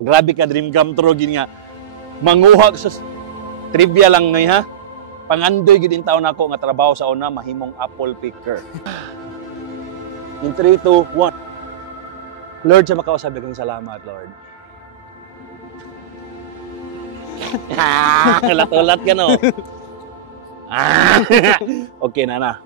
Grabe ka dream come true gid nga. Manguha sa trivia lang ngay ha. Pangandoy gid in taon ako nga trabaho sa una mahimong apple picker. In 3, 2, 1. Lord, sa makausap kang salamat, Lord. Ulat-ulat ka no. Okay na.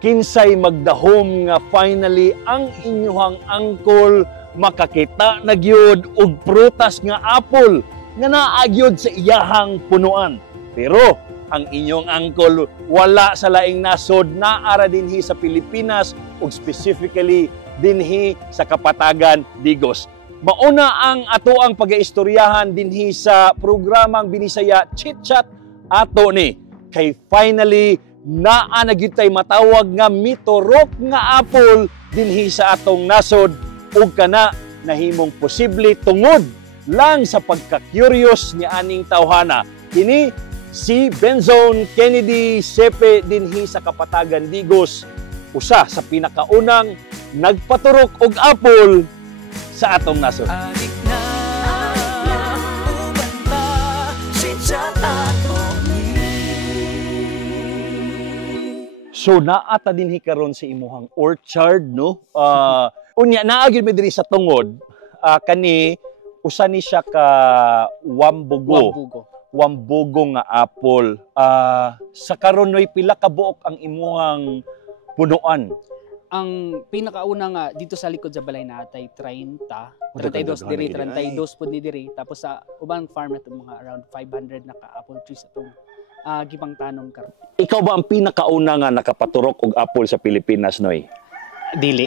Kinsay magdahom nga finally ang inyuhang angkol makakita na gyud og prutas nga apple nga naagyod sa iyahang punuan. Pero ang inyong angkol wala sa laing nasod, naara dinhi sa Pilipinas ug specifically dinhi sa Kapatagan, Digos. Mauna ang atoang pagaistoryahan dinhi sa programang Binisaya Chit Chat ato ni kay finally naa na gyud tay matawag nga mitorok nga apple dinhi sa atong nasod ug kana nahimong posible tungod lang sa pagka-curious ni aning tawhana. Kini si Benzone Kennedy Sepe dinhi sa Kapatagan, Digos, usa sa pinakaunang nagpaturok og apple sa atong nasod. So naata dinhi karon sa imuhang orchard no. Unya naa gyud mi diri sa tungod kani usa ni siya ka wambugo nga apple. Sa karon noy pila ka buok ang imuhang punuan? Ang pinakauna nga dito sa likod sa balay natay 32 diri 32 pud ni diri tapos sa ubang farm nato mga around 500 na ka apple trees atong gipang tanom karon. Ikaw ba ang pinakauna nga nakapaturok og apple sa Pilipinas noy? Dili.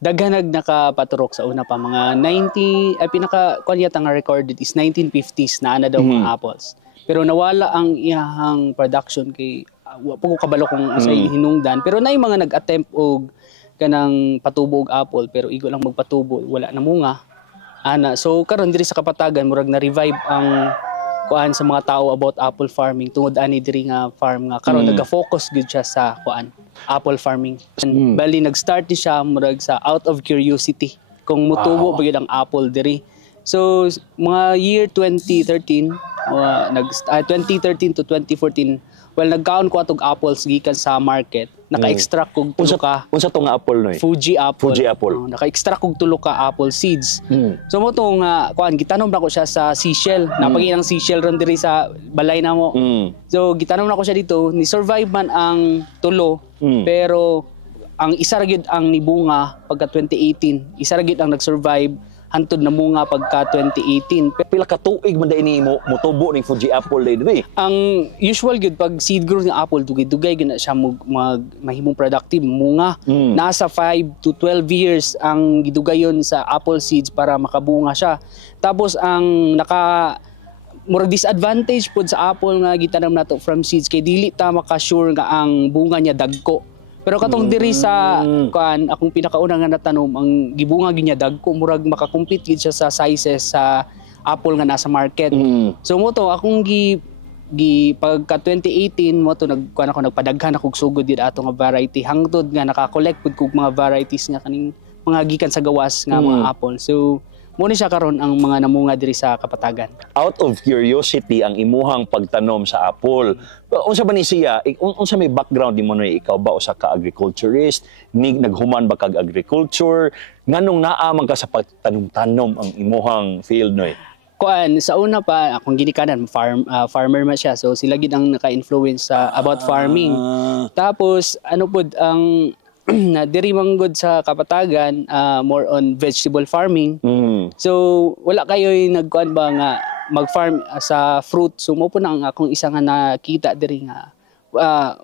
Daghanag nakapaturok sa una pa mga 90 pinaka kunya nga recorded is 1950s na daw mga apples. Pero nawala ang iyahang production kay wa pa ko kabalo kung sa hinungdan pero naay mga nag-attempt og kanang patubo og apple pero igo lang magpatubo wala na munga. So karon diri sa Kapatagan murag na revive ang kuan sa mga tao about apple farming tungod ani diri nga farm nga karon naga-focus gud siya sa kuan apple farming. Bali nag-start ni siya murag sa out of curiosity kung mutubo ba gyud ang apple diri. So mga year 2013 2013 to 2014 nagkaon ko atog apples gikan sa market. Naka-extract kog tulo ka. Unsa to nga apple noy? Fuji apple. Naka-extract kog tulo ka apple seeds. So mo to nga kuan gitanom na ko siya sa seashell. Napagi ang seashell ron diri sa balay namo. So gitanom na ko siya dito, ni survive man ang tulo. Pero ang isa ra gyud ang nibunga pagka 2018. Isa ra gyud ang nag-survive hantod na munga pagka 2018. Pila ka tuig man ini mo mutubo ning Fuji apple diri. Ang usual gyud pag seed growth ng apple dugay gyud na siya mahimong productive munga. Nasa 5 to 12 years ang gidugayon sa apple seeds para makabunga siya. Tapos ang murag disadvantage pud sa apple nga gitanam nato from seeds kay dili ta maka-sure nga ang bunga niya dagko. Pero katong diri sa kuan akong pinakauna nga natanom ang gibunga gyud niya dagko murag makakompete gid siya sa sizes sa apple nga nasa market. So mo to akong pagka 2018 mo to nagpadaghan ako og sugod did ato nga variety hangtod nga naka-collect pud kog mga varieties nga kaning mga gikan sa gawas nga mga apple. So mo ni siya karon ang mga namunga diri sa Kapatagan. Out of curiosity ang imuhang pagtanom sa apple. Unsa ba ni siya? Unsa may background nimo noy? Ikaw ba usa ka agriculturist? Naghuman ba kag agriculture? Nganong naa man ka sa pagtanom-tanom ang imuhang field noy? Kuan sa una pa akong ginikanan farmer man siya. So sila gid ang naka-influence sa about farming. Tapos ano pud ang na diri manggod sa Kapatagan more on vegetable farming. So wala kayo nagkuan ba nga mag-farm sa fruit. So mo po na ang akong isa nga nakita diri nga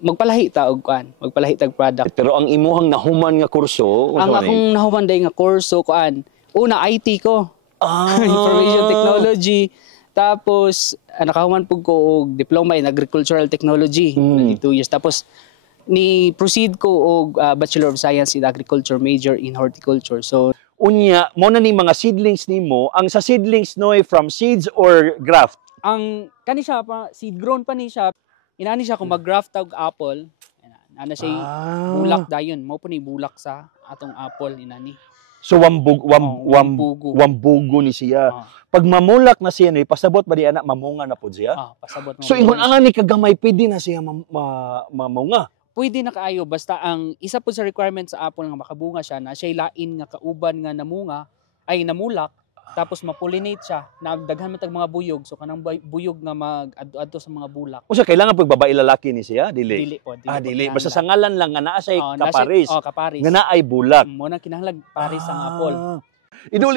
magpalahi ta og kuan, magpalahi tag product. Pero ang imuhang nahuman nga kurso, ang akong nahuman day nga kurso kuan, una IT ko. Information technology. Tapos nakahuman pug ko og diploma in agricultural technology. 2 years. Tapos ni proceed ko og Bachelor of Science in Agriculture, major in horticulture. So unya mo na ni mga seedlings nimo, ang sa seedlings noy from seeds or graft? Ang kani siya pa seed grown pa ni siya. Inani siya kung mag-graft og apple. Ana siya bulak dayon. Mao po ni bulak sa atong apple inani. So wambugo ni siya. Pag mamulak na siya ni pasabot ba di anak mamunga na pud siya? Pasabot. So ingon ani kagamay pwede na siya mamunga. Pwede na kaayo basta ang isa po sa requirement sa apple nga makabunga siya na siya lain nga kauban nga namunga ay namulak tapos mapollinate siya na daghan man tag mga buyog so kanang buyog nga mag-adto sa mga bulak. O siya kailangan pag babae lalaki ni siya dili. Dili po. Dili basta sa ngalan lang nga naa siya kaparis. Kaparis. Nga naay bulak. Mo na kinahanglan paris ang apple. Idol.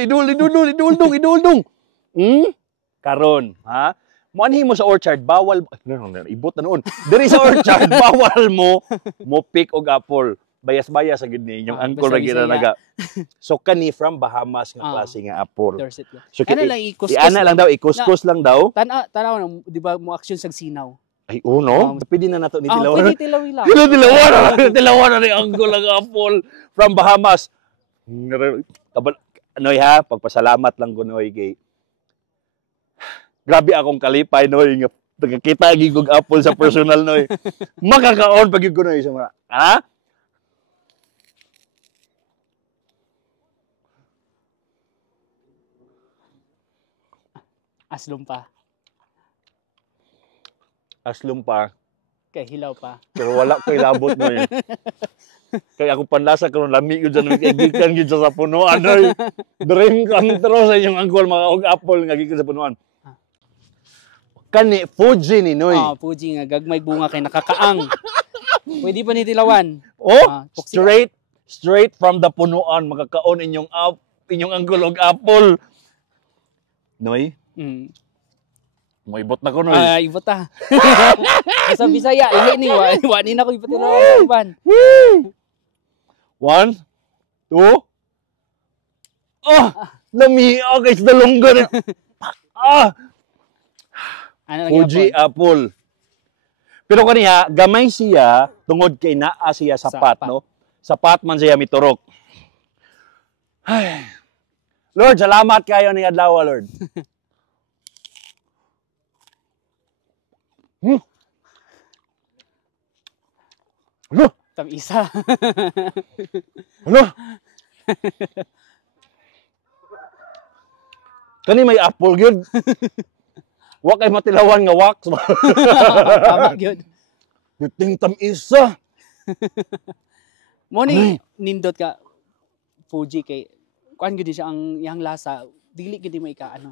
Karon, ha? Muanhi mo sa orchard, bawal ibot na noon. Diri sa orchard, bawal mo pick og apple. Bayas-bayas sa gid ni inyong uncle ra ginanaga. So kani from Bahamas nga klase nga apple. So ano lang ikuskus. Ana lang daw ikuskus lang daw. Tanaw di ba mo action sa sinaw. Ay no. Pwede na nato ni tilawan. Pwede tilawi lang. Tilawan na ni uncle ang apple from Bahamas. Noy ha, pagpasalamat lang ko noy kay grabe akong kalipay noy nga pagkita gid og apple sa personal noy. Makakaon pag ko noy sa mga. Ha? Aslum pa. Aslum pa. Kay hilaw pa. Pero wala ko'y labot mo yun. Kaya ako panlasa karon lami yun dyan. Gikan yun sa punuan. Dream come true sa inyong uncle. Mga og apple nga gikan sa punuan. Kani, Fuji ni Noy. Fuji nga. Gagmay bunga kay nakakaang. Pwede pa ni tilawan. Straight from the punuan. Makakaon inyong uncle og apple. Noy? Mo ibot na ko Noy. Ibot ta. Sa Bisaya, lahi ni wani na ko ibot na uban. 1 2 Lamiya guys, dalunggan. Fuji apple. Pero kaniya, gamay siya tungod kay naa siya sapat, no? Sapat man siya miturok. Ay. Lord, salamat kayo ni adlaw, Lord. Ano? Isa. Ano? Kani may apple gyud. Wa kay matilawan nga wax. Tama gyud. Biting isa. Mo ni nindot ka Fuji kay kuan gyud siya ang iyang lasa, dili gyud may kaano.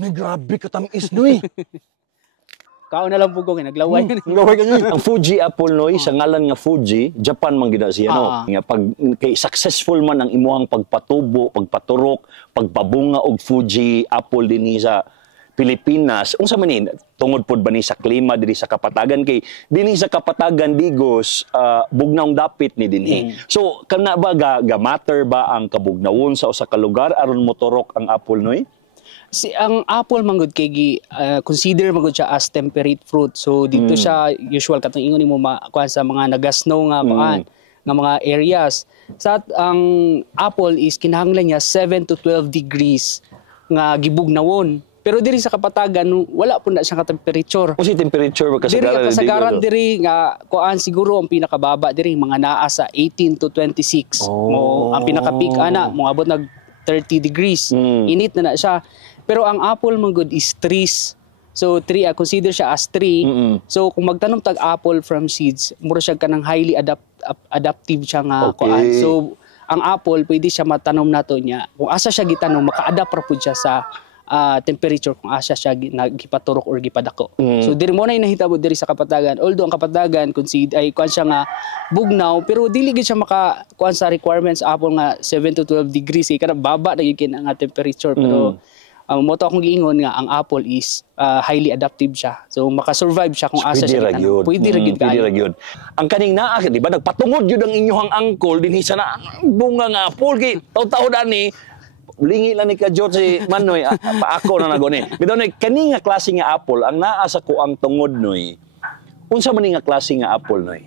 May grabe ka tamis noy. Kao na lang bugong naglaway yun. Ang Fuji apple noy sa ngalan nga Fuji, Japan man gid siya no. Nga pag kay successful man ang imuhang pagpatubo, pagpaturok, pagpabunga og Fuji apple dinhi sa Pilipinas. Unsa man ni tungod pod ba ni sa klima diri sa Kapatagan kay dinhi sa Kapatagan Digos bugnaw dapit ni dinhi. So kana ba ga matter ba ang kabugnawon sa usa ka lugar aron motorok ang apple noy? Ang apple manggod kay consider manggod siya as temperate fruit. So dito siya usual katong ingon nimo kuan sa mga nagasnow nga kuan nga mga areas. Sa ang apple is kinahanglan niya 7 to 12 degrees nga gibugnawon. Pero diri sa Kapatagan wala po na siya ka temperature. Usi temperature ba kasagaran diri nga kuan siguro ang pinakababa diri mga naa sa 18 to 26. Mo ang pinaka-peak ana moabot nag 30 degrees. Init na siya. Pero ang apple man good is trees. So tree consider siya as tree. So kung magtanom tag apple from seeds, mura siya kanang highly adaptive siya nga kuan. So ang apple pwede siya matanom nato niya. Kung asa siya gitanom, maka-adapt ra pud siya sa temperature kung asa siya gipaturok or gipadako. So diri mo na hinahitabo diri sa Kapatagan. Although ang Kapatagan consider ay kuan siya nga bugnaw, pero dili gid siya maka kuan sa requirements apple nga 7 to 12 degrees kana baba na gyud nga temperature pero mo to akong giingon nga ang apple is highly adaptive siya. So maka-survive siya kung asa siya gitanong. Pwede ra gyud. Ang kaning naa di ba nagpatungod gyud ang inyong uncle dinhi sa bunga nga apple kay taw-taw dani lingi lang ni ka George si Manoy pa ako na nagoni. Bitaw ni kani nga klase nga apple ang naa sa ko ang tungod noy. Unsa man ni nga klase nga apple noy?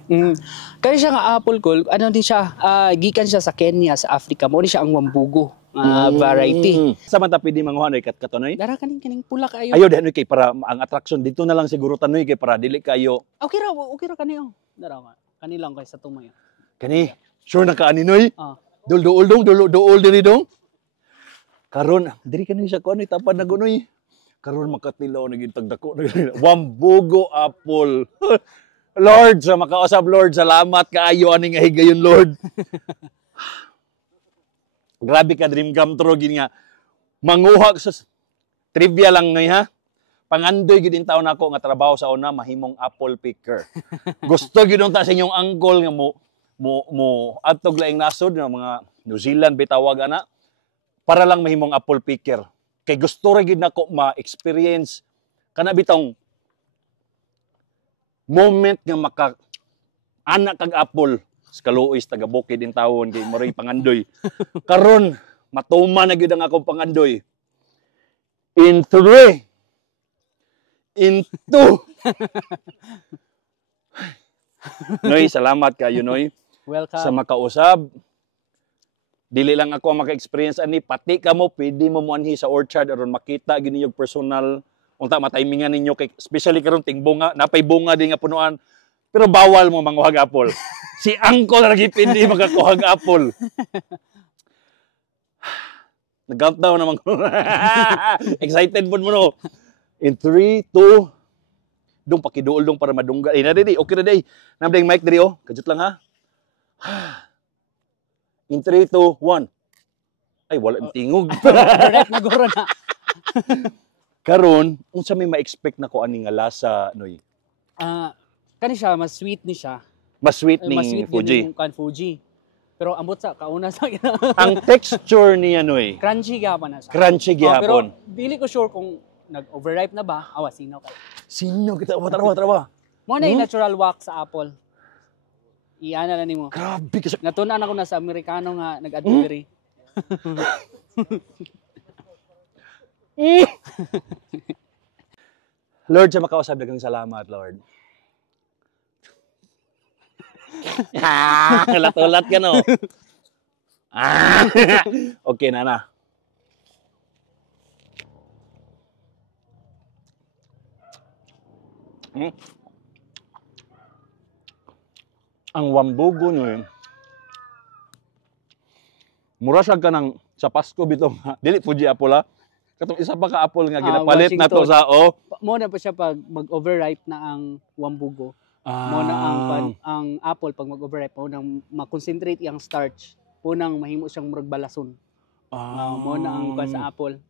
Kani siya nga apple ko ano din siya gikan siya sa Kenya sa Africa mo ni siya ang wambugo. variety. Samanta pwede manguha noy katonoy. Dara kaning pula kayo. Ayo dahil kay para ang attraction dito na lang siguro tanoy kay para dili kayo. Okay ra kaniyo. Dara ka. Kanilang kay sa tumayo. Kani, sure na ka ani noy. Ah. Dul diri dong. Karon, diri kani sa kuan tapad na gunoy. Karon makatilaw na gid tagdako. Wambugo apple. Lord, sa makausap Lord, salamat kaayo aning higayon Lord. Grabe ka dream come true gid nga. Manguha sa trivia lang noy ha. Pangandoy gid in taon nako nga trabaho sa una mahimong apple picker. Gusto gid ta sa inyong uncle nga mo adtog laing nasod nga mga New Zealand bitawag ana para lang mahimong apple picker. Kay gusto ra gid nako ma-experience kana bitong moment nga maka anak kag apple sa kaluoy taga bukid in taon kay moray pangandoy. Karon matuma na gyud ang akong pangandoy. In 3 in 2 Noy, salamat kayo Noy. Welcome. Sa makausab. Dili lang ako ang maka-experience ani pati kamo pwede mo muanhi sa orchard aron makita gini yung personal unta matimingan ninyo kay especially karon ting bunga napay bunga din nga punuan pero bawal mo manguhag apple. Si uncle lagi pindi makakuhag apple. Nag-countdown naman ko. Excited po mo no. In 3, 2 dong pakiduol dong para madungga. Na di okay na day. Namdeng mic diri oh. Kajut lang ha. In 3, 2, 1. Ay wala tingog. Correct na guro na. Karon, unsa may ma-expect nako ani nga lasa noy? Kani siya mas sweet ni siya. Mas sweet Mas ning sweet Fuji. yung kan Fuji. Pero ambot sa kauna sa Ang texture niya noy, crunchy gyapon na siya. crunchy Pero gihapon. dili ko sure kung nag-overripe na ba. Awa sinaw ka. Sino kita trawa. Mo na yung natural wax sa apple. Iana na nimo. Grabe kasi. Natunan ako na sa Amerikano nga nag-advery. Lord, sa makausap dagang salamat, Lord. Lat-ulat ka no. Okay na. Ang wambugo nyo mura siya ka ng sa Pasko bitong dili Fuji apple ha. Katong isa pa ka apple nga ginapalit na to sa Mo na pa siya pag mag-overripe na ang wambugo. Mo na ang apple pag mag-overripe mo nang ma-concentrate yang starch. Punang mahimo siyang murag balason. Mo na ang sa apple.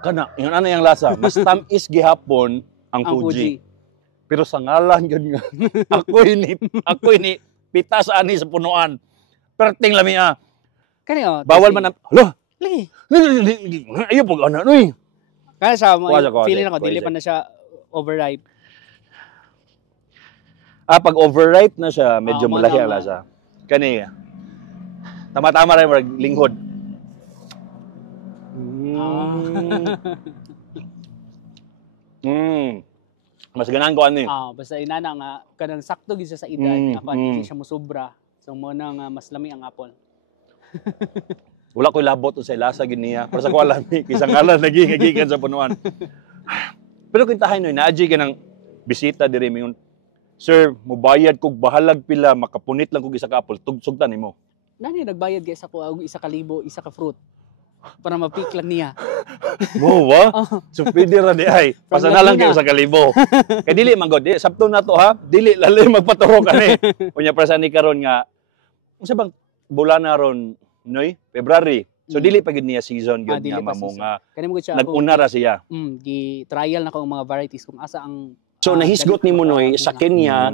Kana, yun ano yung lasa. Mas tamis gihapon ang Fuji. Pero sa ngalan yun nga. ako ini pita sa ani sa punuan. Perting lami Kani bawal man hala. Lagi. Ayo pag ana noy. Kaya sa feeling ako Kuwasa. dili pa na siya overripe. Pag overripe na siya, medyo malahi ang lasa. Kani tama-tama rin marag linghod. Mas ganang ko ano basta inana nga kanang sakto gid siya sa edad nga hindi siya mosobra. So mo na nga mas lami ang apple. Wala ko'y labot sa lasa gid niya. Para sa ko alam kisang ngalan nagigikan sa punuan. Pero kintahay noy naaji ka ng bisita diri mingon. Sir, mubayad kog bahalag pila makapunit lang kog isa ka apple tugsugtan nimo. Nani nagbayad guys ako og 1,000 isa ka fruit para ma-pick lang niya. Mo wa? So pwede ra di ay. Pasana lang kayo sa kalibo. Kay dili man god, sabto na to ha. Dili lali magpaturo kani. Unya para sa ni karon nga unsa bang bulan na ron noy? February. So dili pa gid niya season gyud nga mamunga. Kanimo gud siya. Nag-una ra siya. Gi trial na ko ang mga varieties kung asa ang So nahisgot nimo noy sa Kenya,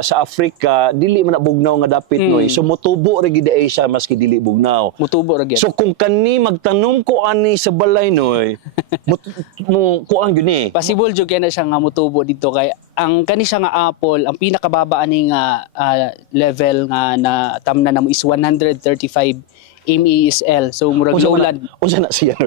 sa Africa, dili man na bugnaw nga dapit noy. So motubo ra gid siya maski dili bugnaw. Mutubo ra gyud. So kung kani magtanom ko ani sa balay noy, mo kuan gyud ni. Possible jud kay na siya nga mutubo dito kay ang kani siya nga apple, ang pinakababa ani nga level nga na tamna namo is 135 MESL. So murag lowland. Unsa na siya?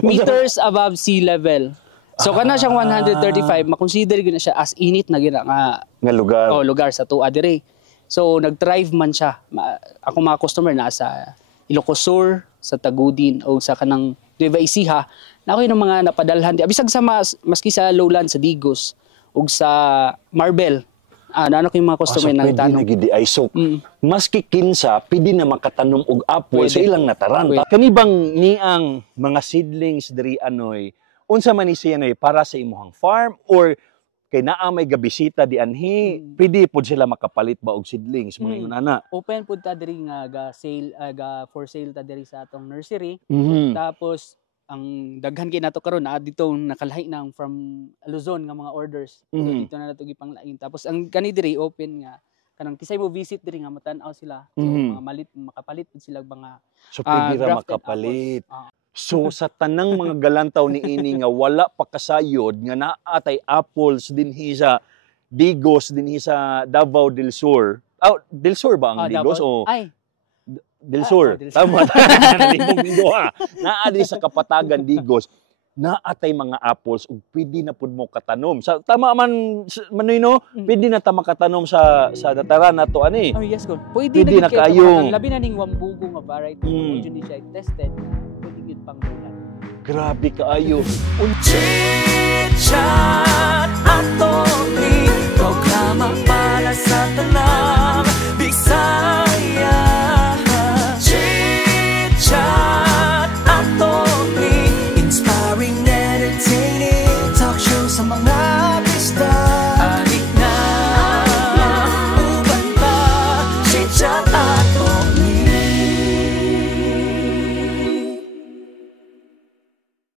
Meters above sea level. So kana siyang 135 makonsider gyud na siya as init na gina nga lugar. Lugar sa tuwa dire. So nag-thrive man siya. Ako mga customer na sa Ilocos Sur, sa Tagudin o sa kanang Nueva Ecija, na ako yung mga napadalhan bisag sa maski sa lowland sa Digos ug sa Marbel. Naano ko yung mga customer so, nang tanong. Pwede na so, maski kinsa, pwede na makatanom og apple sa ilang nataran. Pwede. Kanibang niang mga seedlings diri anoy, unsa man ni siya noy para sa imuhang farm or kay naa may gabisita di anhi, pwede pud sila makapalit ba og seedlings mga inana. Open pud ta diri nga ga sale ga for sale ta diri sa atong nursery. Tapos ang daghan kay nato karon dito nakalahi na from Luzon nga mga orders. So, dito na nato gipanglain. Tapos ang kani diri open nga kanang kisay mo visit diri nga matan-aw sila. So, mga malit makapalit pud sila mga so pwede ra makapalit. So sa tanang mga galantaw ni ini nga wala pa kasayod nga naatay apples dinhi sa Digos dinhi sa Davao del Sur. Del Sur ba ang Digos o Del Sur? Tama. Naa di sa Kapatagan Digos. Naatay mga apples ug pwede na pud mo katanom. Sa tama man manoy no, pwede na ta makatanom sa dataran nato ani. Oh yes good. Pwede na kayong labi na ning wambugo nga variety mo jud ni siya tested. Pwede gid pang bulan. Grabe kaayo. Chat ato ni programa para sa tanan.